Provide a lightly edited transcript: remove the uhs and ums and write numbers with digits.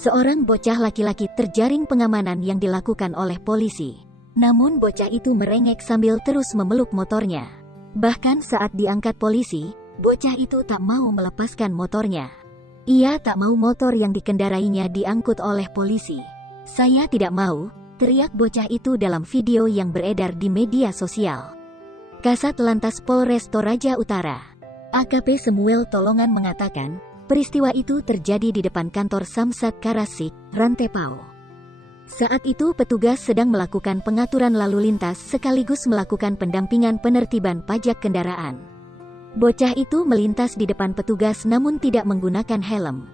Seorang bocah laki-laki terjaring pengamanan yang dilakukan oleh polisi. Namun bocah itu merengek sambil terus memeluk motornya. Bahkan saat diangkat polisi, bocah itu tak mau melepaskan motornya. Ia tak mau motor yang dikendarainya diangkut oleh polisi. "Saya tidak mau," teriak bocah itu dalam video yang beredar di media sosial. Kasat Lantas Polres Toraja Utara, AKP Samuel Tolongan mengatakan, peristiwa itu terjadi di depan kantor Samsat Karasik, Rantepao. Saat itu petugas sedang melakukan pengaturan lalu lintas sekaligus melakukan pendampingan penertiban pajak kendaraan. Bocah itu melintas di depan petugas namun tidak menggunakan helm.